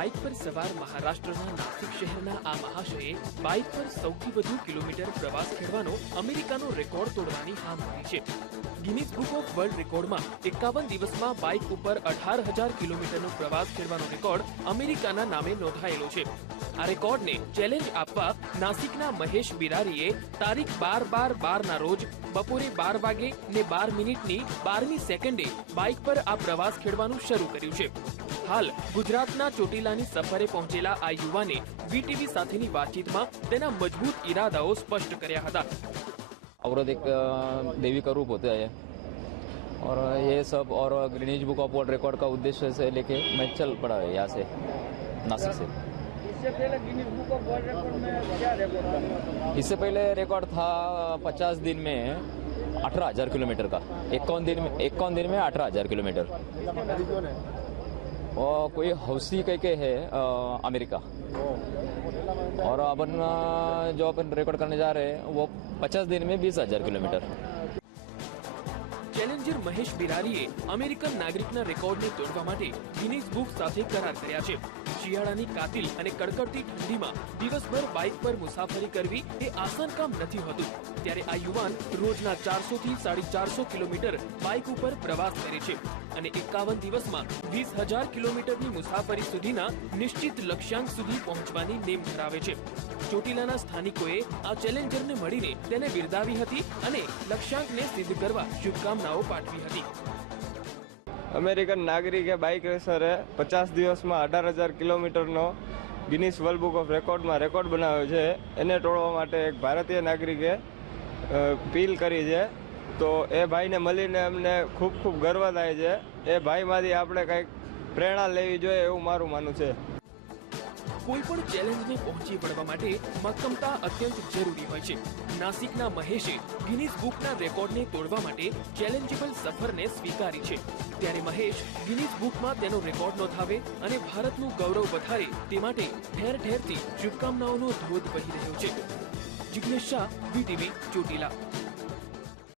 સવાર મહારાષ્ટ્રના નાસિક શહેરના આ મહાશયે બાઇક પર સૌથી વધુ કિલોમીટર પ્રવાસ ખેડવાનો અમેરિકાનો રેકોર્ડ તોડવાની હામ ભરી છે. ગિનિસ બુક ઓફ વર્લ્ડ રેકોર્ડમાં એકાવન દિવસમાં બાઇક ઉપર અઢાર હજાર કિલોમીટરનો પ્રવાસ ખેડવાનો રેકોર્ડ અમેરિકાના નામે નોંધાયેલો છે. આ રેકોર્ડને ચેલેન્જ આપવા નાસિકના મહેશ બિરારીએ તારીખ બાર બાર બારના રોજ બપોરે બાર વાગે ને બાર મિનિટની બારમી સેકન્ડે બાઇક પર આ પ્રવાસ ખેડવાનું શરૂ કર્યું છે. હાલ ગુજરાતના ચોટીલાની સફરે પહોંચેલા આ યુવાને વીટીવી સાથેની વાતચીતમાં તેના મજબૂત ઈરાદાઓ સ્પષ્ટ કર્યા હતા अवरोध एक अ, देवी का रूप होता है और ये सब और Guinness book of world record का उद्देश्य से लेके मैं चल पड़ा है यहाँ से नासिक से इससे पहले Guinness book of world record में क्या रिकॉर्ड था इससे पहले रिकॉर्ड था पचास दिन में अठारह हजार किलोमीटर का इक्यावन दिन में इक्यावन दिन में अठारह हजार किलोमीटर और कोई हौसी कह के है अ, अमेरिका और अपन अ, जो अपन रिकॉर्ड करने जा रहे हैं वो पचास दिन में बीस हजार किलोमीटर ચેલેન્જર મહેશ બિરારીએ અમેરિકન નાગરિકના રેકોર્ડને તોડવા માટે ગિનીઝ બુક સાથે કરાર કર્યા છે શિયાળાની કાતિલ અને કડકડતી ઠંડીમાં દિવસભર બાઇક પર મુસાફરી કરવી એ આસાન કામ નથી હોતું. ત્યારે આ યુવાન રોજના ચારસો થી સાડી ચારસો કિલોમીટર બાઇક ઉપર પ્રવાસ કરે છે અને એકાવન દિવસમાં વીસ હજાર કિલોમીટરની મુસાફરી સુધીના નિશ્ચિત લક્ષ્યાંક સુધી પહોંચવાની નેમ ધરાવે છે. ચોટીલાના સ્થાનિકોએ આ ચેલેન્જરને મળીને તેને બિરદાવી હતી અને લક્ષ્યાંકને સિદ્ધ કરવા શુભકામનાઓ પાઠવી હતી. અમેરિકન નાગરિકે બાઇક રેસરે પચાસ દિવસમાં અઢાર હજાર કિલોમીટરનો ગિનિસ વર્લ્ડ બુક ઓફ રેકોર્ડમાં રેકોર્ડ બનાવ્યો છે. એને તોડવા માટે એક ભારતીય નાગરિકે પીલ કરી છે. તો એ ભાઈને મળીને અમને ખૂબ ખૂબ ગર્વ થાય છે. એ ભાઈમાંથી આપણે કંઈક પ્રેરણા લેવી જોઈએ એવું મારું માનવું છે. કોઈ પણ ચેલેન્જને પહોંચી વળવા માટે મક્કમતા અત્યંત જરૂરી હોય છે. નાસિકના મહેશે ગિનીઝ બુકના રેકોર્ડને તોડવા માટે ચેલેન્જેબલ સફરને સ્વીકારી છે. ત્યારે મહેશ ગિનીઝ બુકમાં તેનો રેકોર્ડ નોંધાવે અને ભારતનું ગૌરવ વધારે તે માટે ઠેર ઠેરથી શુભકામનાઓનો ધોધ વહી રહ્યો છે. જિગ્નેશ શાહ વીટીવી, ચોટીલા.